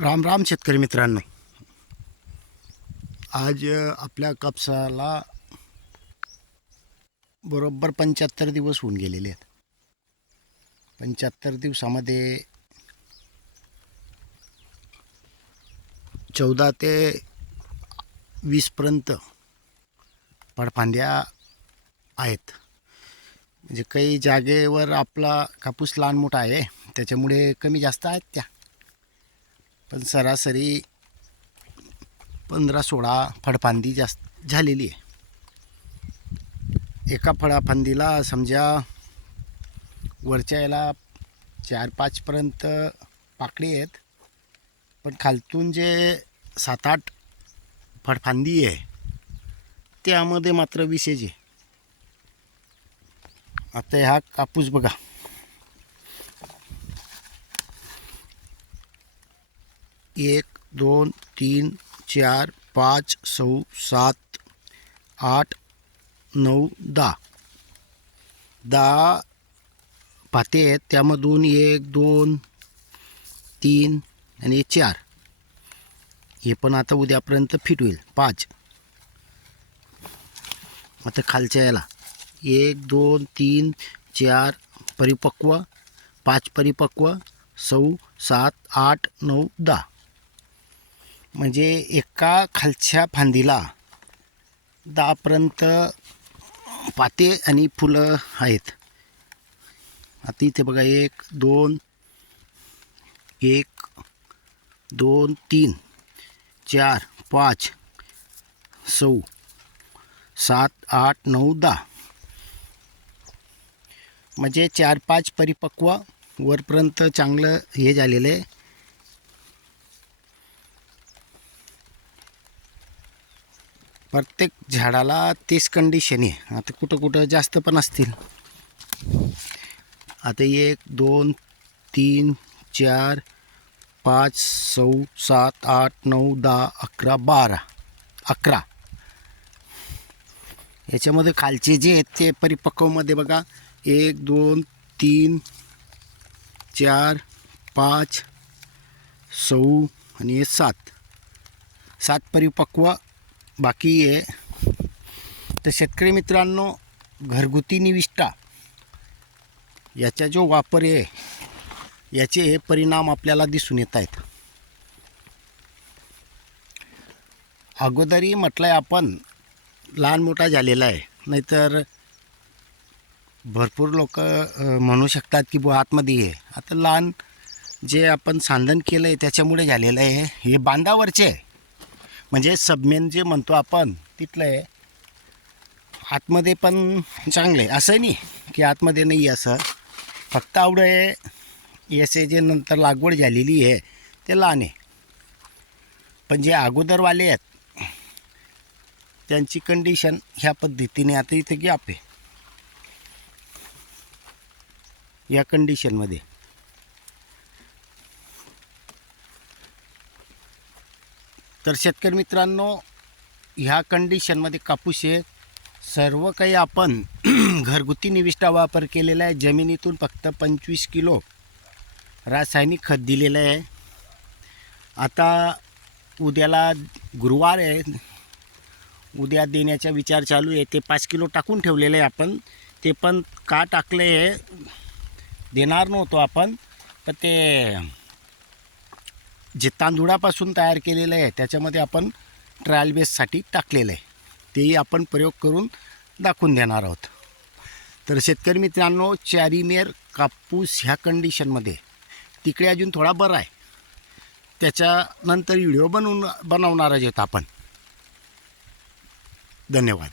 राम राम शेतकरी मित्रांनो. आज आपल्या कापसाला बरोबर पंच्याहत्तर दिवस होऊन गेलेले आहेत. पंच्याहत्तर दिवसामध्ये चौदा ते वीसपर्यंत पडफांद्या आहेत. म्हणजे काही जागेवर आपला कापूस लहान मोठा आहे त्याच्यामुळे कमी जास्त आहेत त्या. पण सरासरी पंधरा सोळा फळफांदी जास्त झालेली आहे. एका फळाफांदीला समजा वरच्या याला चार पाचपर्यंत पाकळी आहेत. पण खालतून जे सात आठ फडफांदी आहे त्यामध्ये मात्र विशेष आहे. आता हा कापूस बघा. एक दोन तीन चार पाच सऊ सात आठ नऊ दहा. दहा पाते आहेत त्यामधून एक दोन तीन आणि चार. हे पण आता उद्यापर्यंत फिट होईल. पाच. आता खालच्या याला. एक दोन तीन चार परिपक्व पाच परिपक्व सौ सात आठ नऊ दहा. म्हणजे एका खालच्या फांदीला दहापर्यंत पाते आणि फुलं आहेत. आता इथे बघा एक दोन एक दोन तीन चार पाच सौ सात आठ नऊ दहा. म्हणजे चार पाच परिपक्व वरपर्यंत चांगलं हे झालेलं आहे. प्रत्येक झाडाला तेच कंडिशन आहे. आता कुठं कुठं जास्त पण असतील. आता एक दोन तीन चार पाच सऊ सात आठ नऊ दहा अकरा बारा. अकरा. याच्यामध्ये खालचे जे आहेत ते परिपक्वमध्ये बघा. एक दोन तीन चार पाच सऊ आणि हे सात. सात परिपक्व बाकी आहे तर शेतकरी मित्रांनो घरगुती निविष्ठा याचा जो वापर आहे याचे हे परिणाम आपल्याला दिसून येत आहेत. अगोदरही म्हटलं आहे आपण लहान मोठा झालेला आहे. नाहीतर भरपूर लोक म्हणू शकतात की बुवा आतमध्ये आहे. आता लहान जे आपण सांधन केलं आहे त्याच्यामुळे झालेलं आहे. हे बांधावरचे आहे. म्हणजे सबमेन जे म्हणतो आपण तिथलं आहे आतमध्ये पण चांगलं आहे असं नाही की आतमध्ये नाही असं. फक्त आवड आहे याचे जे नंतर लागवड झालेली आहे ते लहान आहे. पण जे अगोदरवाले आहेत त्यांची कंडिशन ह्या पद्धतीने आता इथे गॅप आहे. या कंडिशनमध्ये तर शेतकरी मित्रांनो ह्या कंडिशनमध्ये कापूस आहे सर्व काही आपण घरगुती निविष्ठा वापर केलेला आहे. जमिनीतून फक्त पंचवीस किलो रासायनिक खत दिलेलं आहे. आता उद्याला गुरुवार आहे. उद्या देण्याचा विचार चालू आहे. ते पाच किलो टाकून ठेवलेलं आहे आपण. ते पण का टाकलं आहे देणार नव्हतो आपण. पण ते जे तांदुळापासून तयार केलेलं आहे त्याच्यामध्ये आपण ट्रायल बेससाठी टाकलेलं आहे. तेही आपण प्रयोग करून दाखवून देणार आहोत. तर शेतकरी मित्रांनो चॅरीमेर कापूस ह्या कंडिशनमध्ये तिकडे अजून थोडा बरा आहे. त्याच्यानंतर व्हिडिओ बनवून बनवणार आहोत आपण. धन्यवाद.